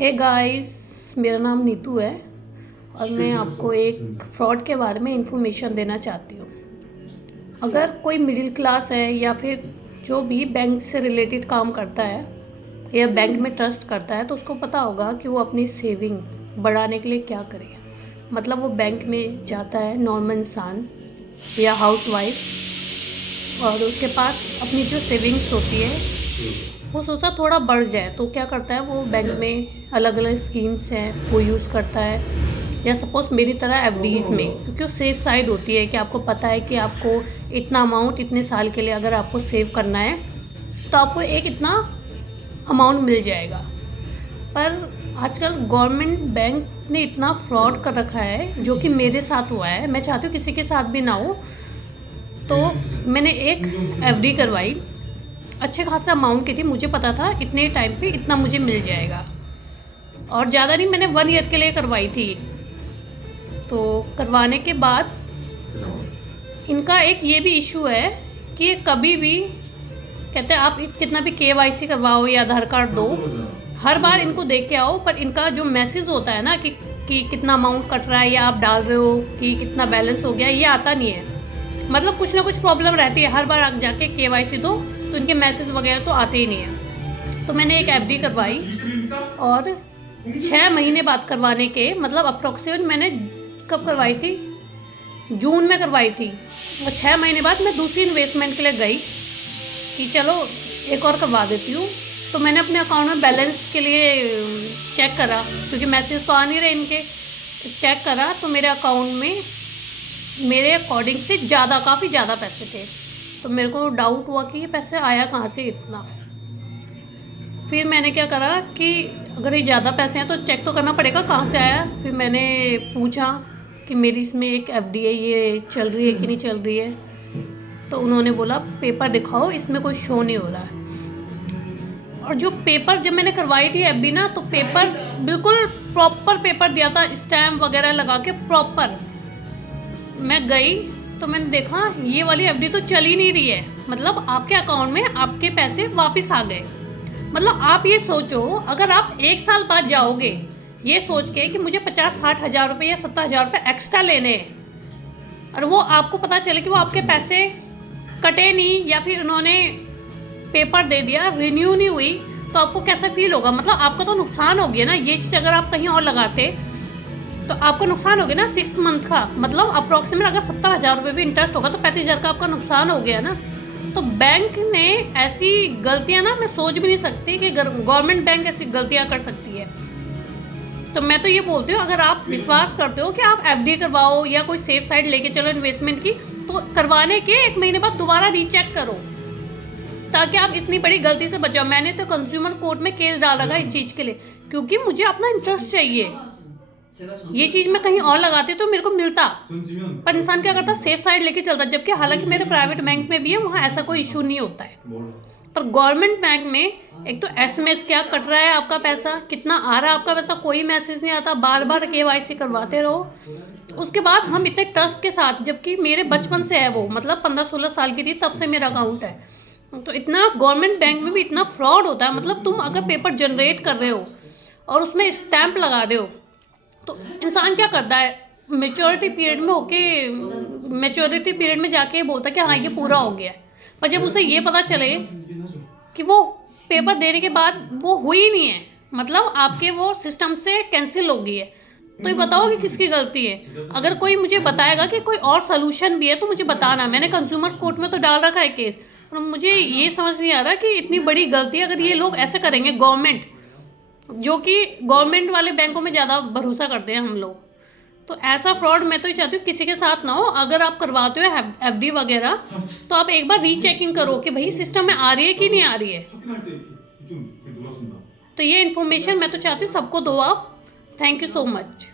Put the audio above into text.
Hey guys, मेरा नाम नीतू है और मैं आपको एक फ्रॉड के बारे में इंफॉर्मेशन देना चाहती हूँ। अगर कोई मिडिल क्लास है या फिर जो भी बैंक से रिलेटेड काम करता है या बैंक में ट्रस्ट करता है तो उसको पता होगा कि वो अपनी सेविंग बढ़ाने के लिए क्या करे। मतलब वो बैंक में जाता है नॉर्मल इंसान या हाउसवाइफ और उसके पास अपनी जो सेविंग्स होती है वो सोचा थोड़ा बढ़ जाए तो क्या करता है, वो बैंक में अलग अलग स्कीम्स हैं वो यूज़ करता है। या सपोज़ मेरी तरह एफडीज़ में, क्योंकि वो सेफ साइड होती है कि आपको पता है कि आपको इतना अमाउंट इतने साल के लिए अगर आपको सेव करना है तो आपको एक इतना अमाउंट मिल जाएगा। पर आजकल गवर्नमेंट बैंक ने इतना फ्रॉड कर रखा है जो कि मेरे साथ हुआ है। मैं चाहती हूँ किसी के साथ भी ना हो। तो मैंने एक एफडी करवाई, अच्छे खासा अमाउंट की थी। मुझे पता था इतने टाइम पे इतना मुझे मिल जाएगा और ज़्यादा नहीं, मैंने 1 ईयर के लिए करवाई थी। तो करवाने के बाद इनका एक ये भी इशू है कि ये कभी भी कहते हैं आप कितना भी केवाईसी करवाओ या आधार कार्ड दो, हर बार इनको देख के आओ, पर इनका जो मैसेज होता है ना कि कितना अमाउंट कट रहा है या आप डाल रहे हो कि कितना बैलेंस हो गया, ये आता नहीं है। मतलब कुछ ना कुछ प्रॉब्लम रहती है। हर बार आप जाके केवाईसी दो तो इनके मैसेज वगैरह तो आते ही नहीं है। तो मैंने एक एफडी करवाई और 6 महीने बाद करवाने के, मतलब अप्रॉक्सीमेट मैंने कब करवाई थी, जून में करवाई थी, और 6 महीने बाद मैं दूसरी इन्वेस्टमेंट के लिए गई कि चलो एक और करवा देती हूँ। तो मैंने अपने अकाउंट में बैलेंस के लिए चेक करा, क्योंकि मैसेज तो आ नहीं रहे इनके। चेक करा तो मेरे अकाउंट में मेरे अकॉर्डिंग से काफ़ी ज़्यादा पैसे थे। तो मेरे को डाउट हुआ कि ये पैसे आया कहाँ से इतना। फिर मैंने क्या करा कि अगर ये ज़्यादा पैसे हैं तो चेक तो करना पड़ेगा कहाँ से आया। फिर मैंने पूछा कि मेरी इसमें एक एफडी है, ये चल रही है कि नहीं चल रही है। तो उन्होंने बोला पेपर दिखाओ, इसमें कोई शो नहीं हो रहा है। और जो पेपर जब मैंने करवाई थी एफडी ना, तो पेपर बिल्कुल प्रॉपर पेपर दिया था, स्टैम्प वगैरह लगा के प्रॉपर। मैं गई तो मैंने देखा ये वाली एफडी तो चल ही नहीं रही है। मतलब आपके अकाउंट में आपके पैसे वापस आ गए। मतलब आप ये सोचो, अगर आप 1 साल बाद जाओगे ये सोच के कि मुझे 50-60 हज़ार रुपये या 70 हज़ार रुपये एक्स्ट्रा लेने हैं, और वो आपको पता चले कि वो आपके पैसे कटे नहीं या फिर उन्होंने पेपर दे दिया, रिन्यू नहीं हुई, तो आपको कैसा फील होगा। मतलब आपका तो नुकसान हो गया ना। ये चीज़ अगर आप कहीं और लगाते तो आपको नुकसान हो गया ना 6 मंथ का। मतलब अप्रॉक्सीमेट अगर 70 हज़ार रुपये भी इंटरेस्ट होगा तो 35 हज़ार का आपका नुकसान हो गया ना। तो बैंक ने ऐसी गलतियां ना, मैं सोच भी नहीं सकती कि गवर्नमेंट बैंक ऐसी गलतियां कर सकती है। तो मैं तो ये बोलती हूँ, अगर आप विश्वास करते हो कि आप एफडी करवाओ या कोई सेफ साइड लेके चलो इन्वेस्टमेंट की, तो करवाने के 1 महीने बाद दोबारा रीचेक करो ताकि आप इतनी बड़ी गलती से बचाओ। मैंने तो कंज्यूमर कोर्ट में केस डाल रखा है इस चीज़ के लिए, क्योंकि मुझे अपना इंटरेस्ट चाहिए। ये चीज़ मैं कहीं और लगाती तो मेरे को मिलता, पर इंसान क्या करता, सेफ साइड लेके चलता। जबकि हालांकि मेरे प्राइवेट बैंक में भी है, वहाँ ऐसा कोई इशू नहीं होता है। पर गवर्नमेंट बैंक में एक तो एसएमएस क्या कट रहा है, आपका पैसा कितना आ रहा है, आपका पैसा कोई मैसेज नहीं आता, बार बार केवाईसी करवाते रहो। उसके बाद हम इतने ट्रस्ट के साथ, जबकि मेरे बचपन से है वो, मतलब 15-16 साल की थी तब से मेरा अकाउंट है। तो इतना गवर्नमेंट बैंक में भी इतना फ्रॉड होता है। मतलब तुम अगर पेपर जनरेट कर रहे हो और उसमें स्टैंप लगा दे हो, तो इंसान क्या करता है, मेच्योरिटी पीरियड में जाके बोलता है कि हाँ ये पूरा हो गया है। पर जब उसे ये पता चले कि वो पेपर देने के बाद वो हुई नहीं है, मतलब आपके वो सिस्टम से कैंसिल हो गई है, तो ये बताओ कि किसकी गलती है। अगर कोई मुझे बताएगा कि कोई और सोल्यूशन भी है तो मुझे बताना। मैंने कंज्यूमर कोर्ट में तो डाल रखा है केस, पर मुझे ये समझ नहीं आ रहा कि इतनी बड़ी गलती अगर ये लोग ऐसे करेंगे, गवर्नमेंट, जो कि गवर्नमेंट वाले बैंकों में ज़्यादा भरोसा करते हैं हम लोग, तो ऐसा फ्रॉड मैं तो ये चाहती हूँ किसी के साथ ना हो। अगर आप करवाते हो एफडी वगैरह तो आप एक बार रीचेकिंग करो कि भाई सिस्टम में आ रही है कि नहीं आ रही है। तो ये इन्फॉर्मेशन मैं तो चाहती हूँ सबको दो आप। Thank you so much.